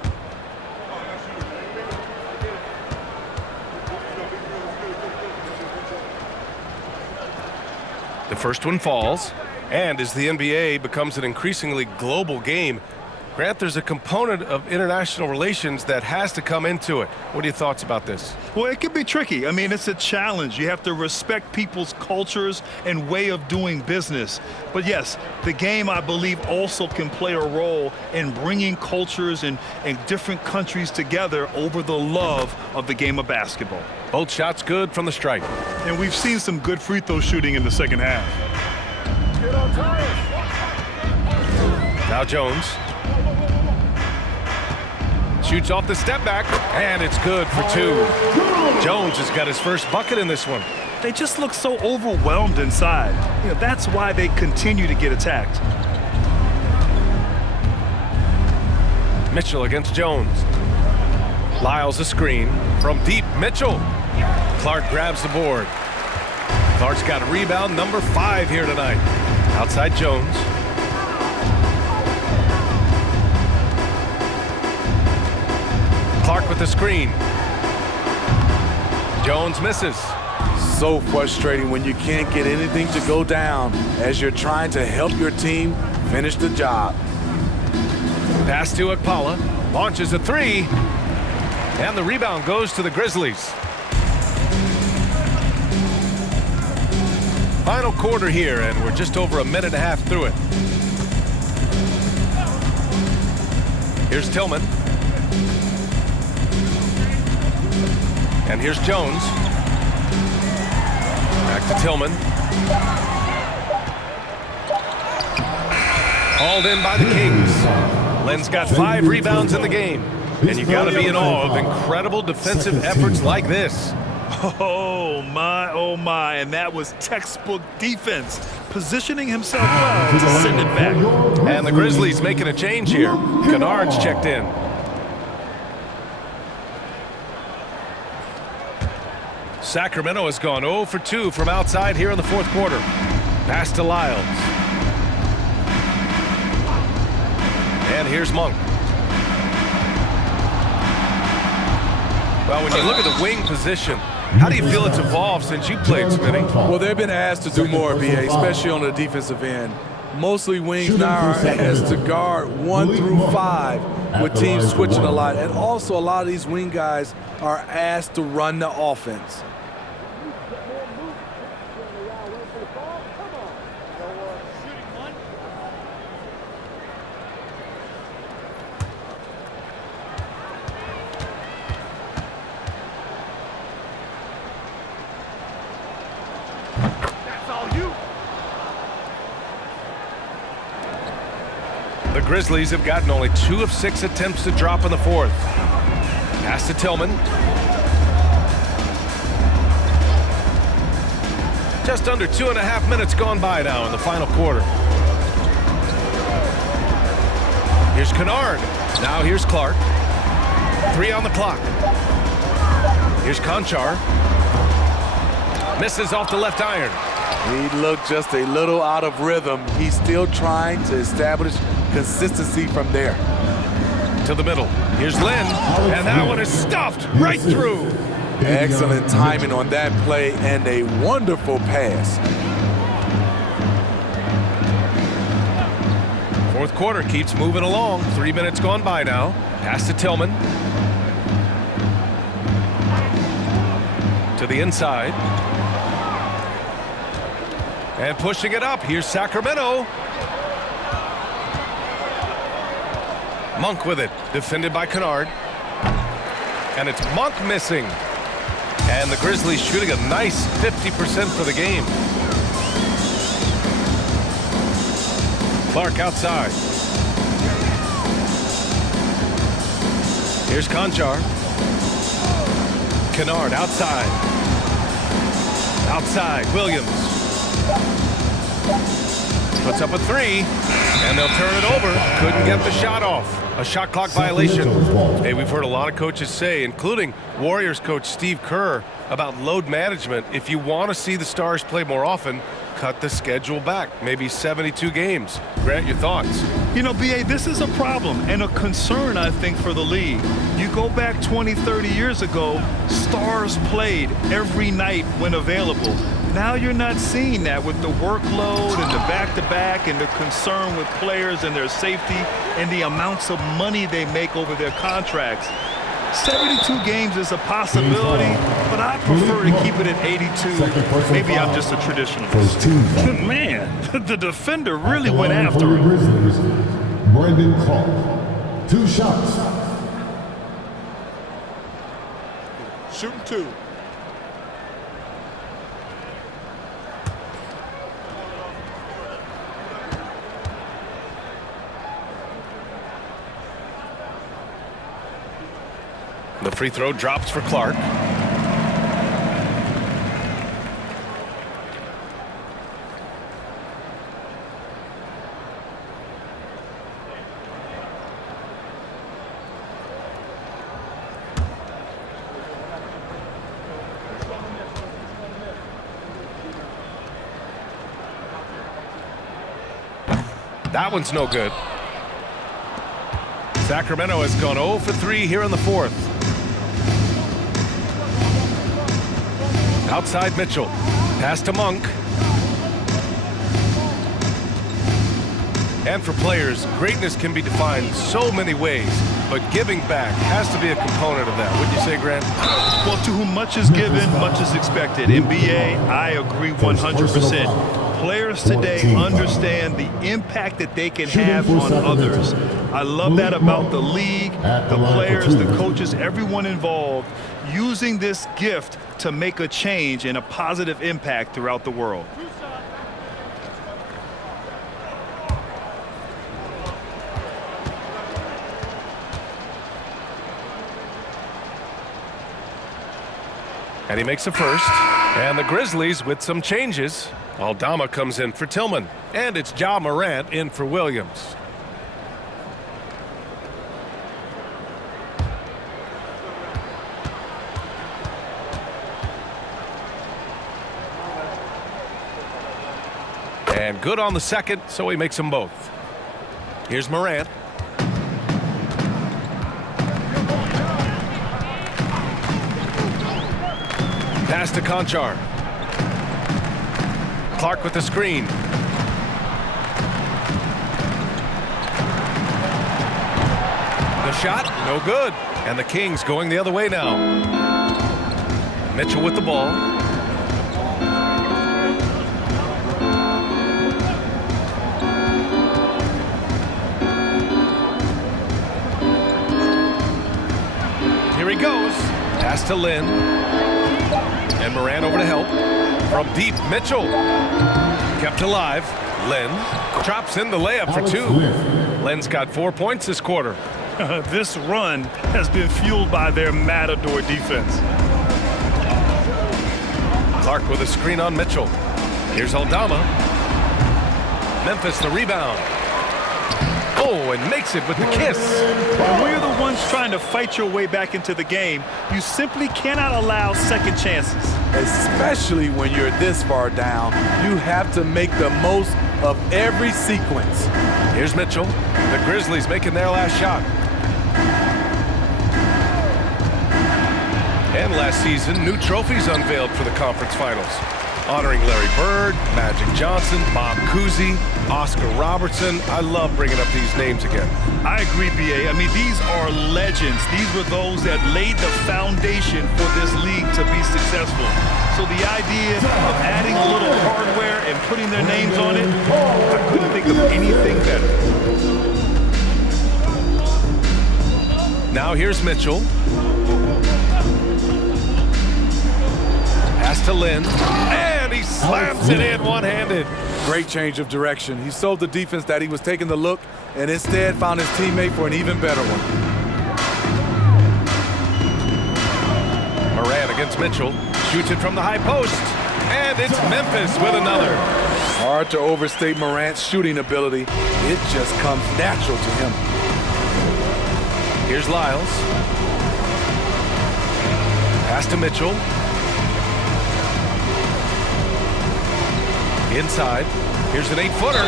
The first one falls, and as the NBA becomes an increasingly global game, Grant, there's a component of international relations that has to come into it. What are your thoughts about this? Well, it can be tricky. I mean, it's a challenge. You have to respect people's cultures and way of doing business. But yes, the game, I believe, also can play a role in bringing cultures and different countries together over the love of the game of basketball. Both shots good from the stripe. And we've seen some good free throw shooting in the second half. Now Jones. Shoots off the step back, and it's good for 2. Jones has got his first bucket in this one. they just look so overwhelmed inside. That's why they continue to get attacked. Mitchell against Jones. Lyles a screen from deep. Mitchell. Clark grabs the board. Clark's got rebound number 5 here tonight. Outside Jones. Clark with the screen. Jones misses. So frustrating when you can't get anything to go down as you're trying to help your team finish the job. Pass to Akpala. Launches a 3. And the rebound goes to the Grizzlies. Final quarter here, and we're just over a minute and a half through it. Here's Tillman. And here's Jones. Back to Tillman. Hauled in by the Kings. Len's got 5 rebounds in the game. And you got to be in awe of incredible defensive efforts like this. Oh my, and that was textbook defense, positioning himself well to send it back. And the Grizzlies making a change here. Kennard's checked in. Sacramento has gone 0 for 2 from outside here in the 4th quarter. Pass to Lyles. And here's Monk. Well, when you look at the wing position, how do you feel it's evolved since you played, Smitty? Well, they've been asked to do more, BA, especially on the defensive end. Mostly wings now are asked to guard 1 through 5 with teams switching a lot. And also a lot of these wing guys are asked to run the offense. The Grizzlies have gotten only 2 of 6 attempts to drop in the 4th. Pass to Tillman. Just under 2.5 minutes gone by now in the final quarter. Here's Kennard. Now here's Clark. 3 on the clock. Here's Conchar. Misses off the left iron. He looked just a little out of rhythm. He's still trying to establish consistency from there. To the middle. Here's Lynn. And that one is stuffed right through. Excellent timing on that play and a wonderful pass. 4th quarter keeps moving along. 3 minutes gone by now. Pass to Tillman. To the inside. And pushing it up. Here's Sacramento. Monk with it. Defended by Kennard. And it's Monk missing. And the Grizzlies shooting a nice 50% for the game. Clark outside. Here's Conchar. Kennard outside. Outside, Williams. Puts up a 3, and they'll turn it over. Couldn't get the shot off. A shot clock violation. Hey, we've heard a lot of coaches say, including Warriors coach Steve Kerr, about load management. If you want to see the Stars play more often, cut the schedule back, maybe 72 games. Grant, your thoughts? You know, BA, this is a problem and a concern, I think, for the league. You go back 20, 30 years ago, Stars played every night when available. Now you're not seeing that with the workload and the back-to-back and the concern with players and their safety and the amounts of money they make over their contracts. 72 games is a possibility, but I prefer to keep it at 82. Maybe I'm just a traditionalist. Man, the defender really went after him. Brandon Clark, 2 shots. Shooting 2. The free throw drops for Clark. That one's no good. Sacramento has gone 0 for 3 here in the fourth. Outside Mitchell. Pass to Monk. And for players, greatness can be defined so many ways, but giving back has to be a component of that. Wouldn't you say, Grant? Well, to whom much is given, much is expected. In BA, I agree 100%. Players today understand the impact that they can have on others. I love that about the league, the players, the coaches, everyone involved, using this gift to make a change and a positive impact throughout the world. And he makes the first. And the Grizzlies with some changes. Aldama comes in for Tillman. And it's Ja Morant in for Williams. And good on the second, so he makes them both. Here's Morant. Pass to Conchar. Clark with the screen. The shot, no good. And the Kings going the other way now. Mitchell with the ball. Here he goes. Pass to Lynn. And Morant over to help. From deep, Mitchell. Kept alive. Lynn drops in the layup for two. Lynn's got 4 points this quarter. This run has been fueled by their Matador defense. Clark with a screen on Mitchell. Here's Aldama. Memphis the rebound. Oh, and makes it with the kiss. When we're the ones trying to fight your way back into the game, you simply cannot allow second chances. Especially when you're this far down, you have to make the most of every sequence. Here's Mitchell. The Grizzlies making their last shot. And last season, new trophies unveiled for the conference finals, honoring Larry Bird, Magic Johnson, Bob Cousy, Oscar Robertson. I love bringing up these names again. I agree, B.A. I mean, these are legends. These were those that laid the foundation for this league to be successful. So the idea of adding a little hardware and putting their names on it, I couldn't think of anything better. Now here's Mitchell. Pass to Lynn, and he slams it in one-handed. Great change of direction. He sold the defense that he was taking the look and instead found his teammate for an even better one. Morant against Mitchell, shoots it from the high post, and it's Memphis with another. Hard to overstate Morant's shooting ability. It just comes natural to him. Here's Lyles. Pass to Mitchell. Inside. Here's an 8-footer.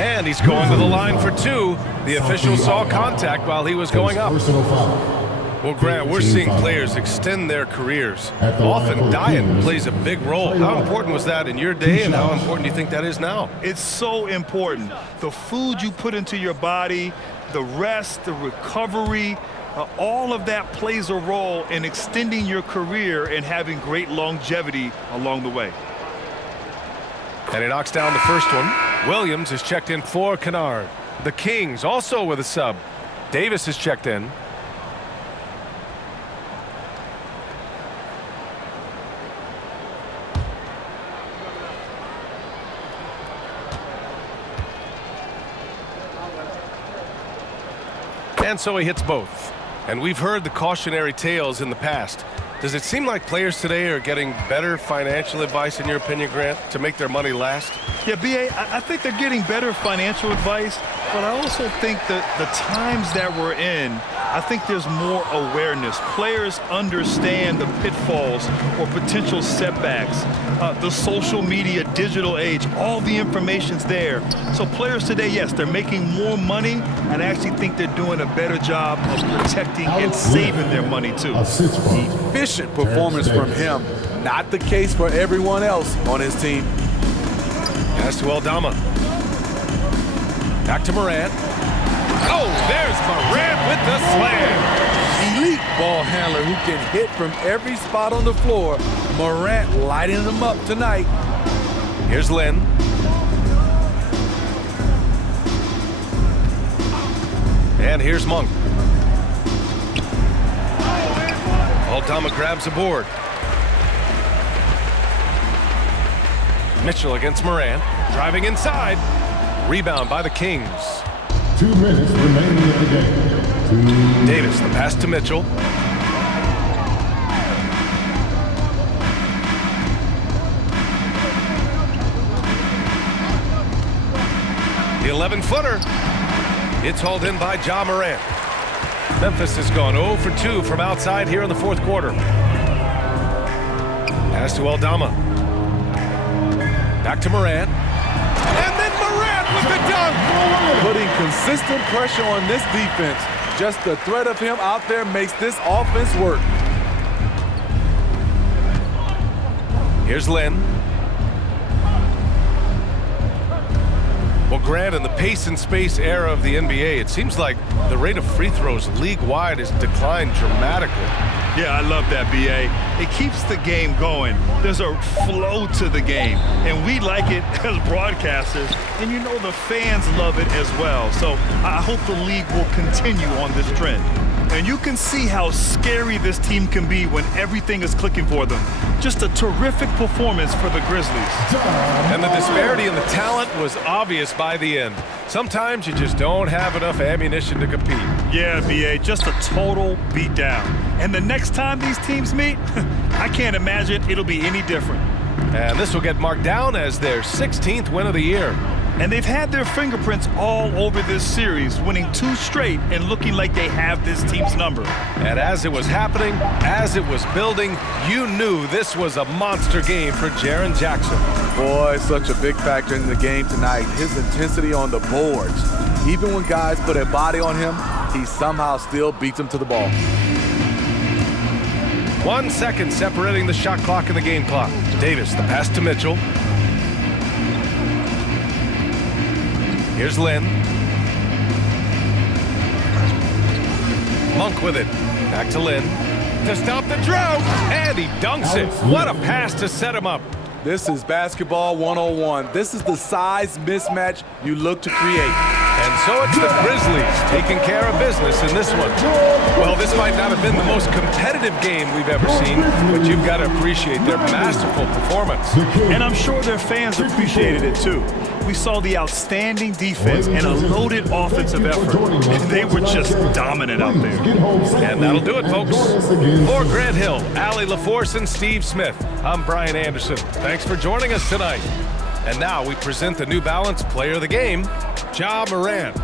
And he's going to the line for two. The official saw contact while he was going up. Well, Grant, we're seeing players extend their careers. Often diet plays a big role. How important was that in your day, and how important do you think that is now? It's so important. The food you put into your body, the rest, the recovery, all of that plays a role in extending your career and having great longevity along the way. And he knocks down the first one. Williams is checked in for Kennard. The Kings also with a sub. Davis is checked in. And so he hits both. And we've heard the cautionary tales in the past. Does it seem like players today are getting better financial advice, in your opinion, Grant, to make their money last? Yeah, B.A., I think they're getting better financial advice, but I also think that the times that we're in, I think there's more awareness. Players understand the pitfalls or potential setbacks. The social media, digital age, all the information's there. So players today, yes, they're making more money, and I actually think they're doing a better job of protecting and saving their money too. Efficient performance from him. Not the case for everyone else on his team. Pass to Aldama. Back to Morant. Oh, there's Morant with the slam. Elite ball handler who can hit from every spot on the floor. Morant lighting them up tonight. Here's Lynn. And here's Monk. Aldama grabs a board. Mitchell against Morant, driving inside. Rebound by the Kings. 2 minutes remaining in the game. Davis, the pass to Mitchell. The 11-footer. It's hauled in by Ja Morant. Memphis has gone 0 for 2 from outside here in the fourth quarter. Pass to Aldama. Back to Morant. And then Morant with the dunk! Putting consistent pressure on this defense. Just the threat of him out there makes this offense work. Here's Lynn. Well, Grant, in the pace and space era of the NBA, it seems like the rate of free throws league-wide has declined dramatically. Yeah, I love that, B.A. It keeps the game going. There's a flow to the game, and we like it as broadcasters, and you know the fans love it as well. So I hope the league will continue on this trend. And you can see how scary this team can be when everything is clicking for them. Just a terrific performance for the Grizzlies. And the disparity in the talent was obvious by the end. Sometimes you just don't have enough ammunition to compete. Yeah, B.A., just a total beatdown. And the next time these teams meet, I can't imagine it'll be any different. And this will get marked down as their 16th win of the year. And they've had their fingerprints all over this series, winning 2 straight and looking like they have this team's number. And as it was happening, as it was building, you knew this was a monster game for Jaren Jackson. Boy, such a big factor in the game tonight. His intensity on the boards. Even when guys put a body on him, he somehow still beats them to the ball. 1 second separating the shot clock and the game clock. Davis, the pass to Mitchell. Here's Lynn. Monk with it. Back to Lynn. To stop the drought. And he dunks it. What a pass to set him up. This is basketball 101. This is the size mismatch you look to create. And so it's the Grizzlies taking care of business in this one. Well, this might not have been the most competitive game we've ever seen, but you've got to appreciate their masterful performance. And I'm sure their fans appreciated it too. We saw the outstanding defense and a loaded offensive effort. And they were just dominant out there. And that'll do it, folks. For Grant Hill, Allie LaForce, and Steve Smith, I'm Brian Anderson. Thanks for joining us tonight. And now we present the New Balance Player of the Game, Ja Morant.